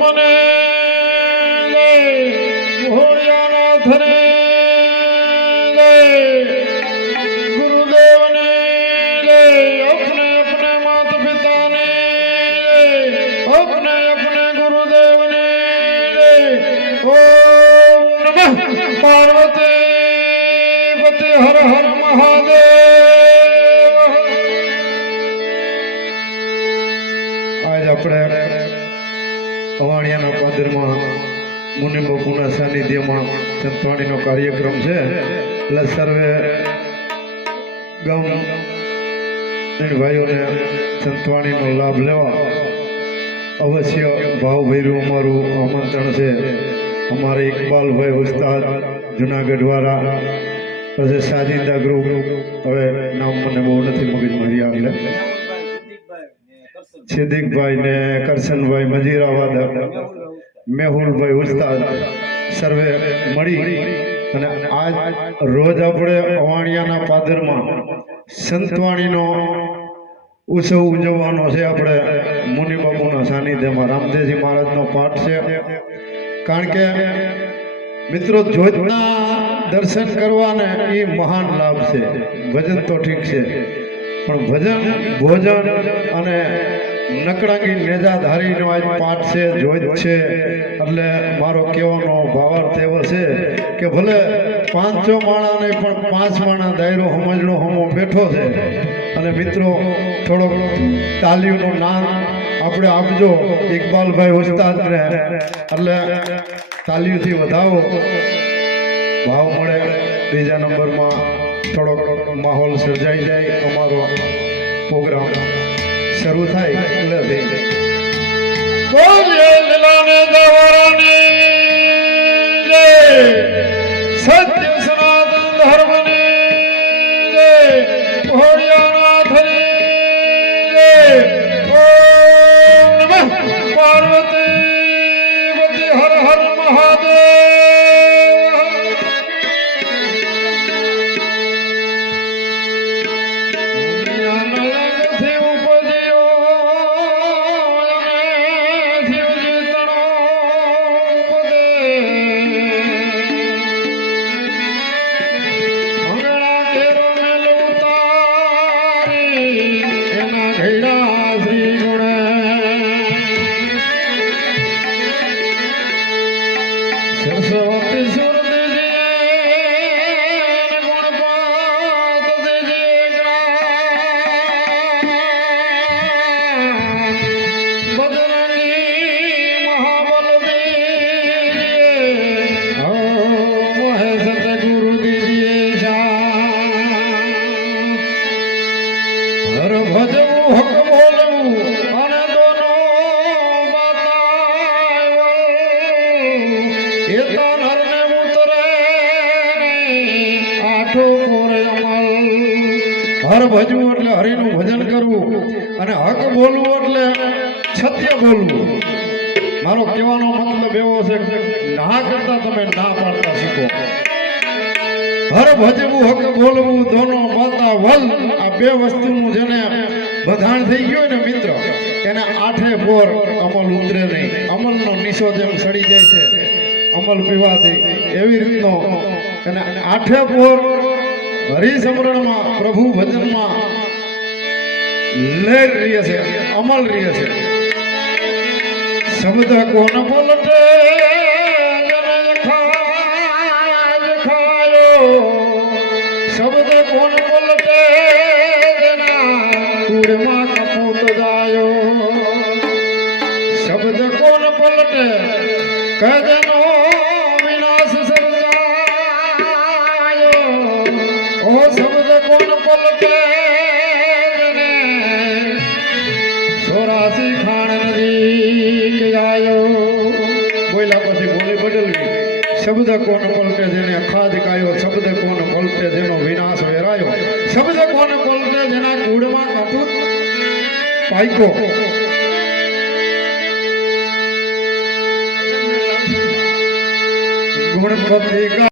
મને ઘોડિયાનાથ ને गुरुदेव ने अपने अपने माता पिता ने अपने अपने गुरुदेव ने ओम नमः पार्वती पति हर हर महादेव। आज अपने अवाणियाना पादरमा मुनि बापूना सानिध्यमां संतवाणीनो कार्यक्रम छे એટલે સર્વે ગામ ભાઈઓ ને સંતવાણીનો લાભ લેવા અવશ્ય ભાવભર્યું અમારું આમંત્રણ છે। અમારે ઇકબાલભાઈ ઉસ્તાદ જુનાગઢ વાળા પછી સાજિંદા ગ્રુપ, હવે નામ મને બહુ નથી મગજમારી આગળ, સિદ્દીકભાઈ ને કરશનભાઈ મજીરાવાદ, મેહુલભાઈ ઉસ્તાદ સર્વે મળી અને આજ રોજ આપણે અવાણિયાના પાદરમાં સંતવાણીનો ઉત્સવ ઉજવવાનો છે। આપણે મુનિ બાપુના સાનિધ્યમાં રામદેવજી મહારાજનો પાઠ છે। કારણ કે મિત્રો જોતના દર્શન કરવાને એ મહાન લાભ છે। ભજન તો ઠીક છે, પણ ભજન ભોજન અને નકળાંગી નેજાધારીનો આજ પાઠ છે, જોઈત છે। એટલે મારો કહેવાનો ભાવાર્થ એવો છે કે ભલે 500 માણા નહીં પણ 5 માણા દાયરો સમજનો હમો બેઠો છે અને મિત્રો થોડોક તાલીઓનું નામ આપણે આપજો ઇકબાલભાઈ ઉસ્તાદને, એટલે તાલીઓથી વધાવો, ભાવ મળે, બીજા નંબરમાં થોડોક માહોલ સર્જાઈ જાય, અમારો પ્રોગ્રામ શરૂ થાય એટલે બોલીએ લીલાને દવારાની જય, સત્ય સનાતન ધર્મની જય, ઘોડિયાનાથની જય, ઓમ નમઃ પાર્વતી પતિ હર હર મહાદેવ। હર ભજવું એટલે હરિનું ભજન કરવું અને હક બોલવું એટલે સત્ય બોલવું। મારો કહેવાનો મતલબ એવો છે કે ના કરતા તમે ના પાડતા શીખો। હર ભજવું હક બોલવું દોનો માતા વલ, આ બે વસ્તુનું જેને બધાણ થઈ ગયું ને મિત્ર, એને 8 પોર અમલ ઉતરે નહીં। અમલનો નિશો જેમ સડી જાય છે અમલ પીવાથી, એવી રીતનો એને 8 પોર હરિસમરણમાં પ્રભુ ભજનમાં લેર રહે છે, અમલ રહે છે। શબ્દ કોણ બોલતે શબ્દ કોણ બોલતે કુળમાં કપૂત જાયો, શબ્દ કોણ બોલતે કદનો વિનાશ સર્જાયો, ઓ શબ્દ કોણ બોલતે સોરાસી ખાણ નજીક આયો। બોલ્યા પછી બોલી બદલવી। શબ્દ કોણ પલટે જેને અખાજ કાયો, શબ્દ કોણ પલટે જેનો વિનાશ વેરાયો, શબ્દ કોણ પલટે જેના કુળમાં કપૂત પાઈકો। ગુણપતિ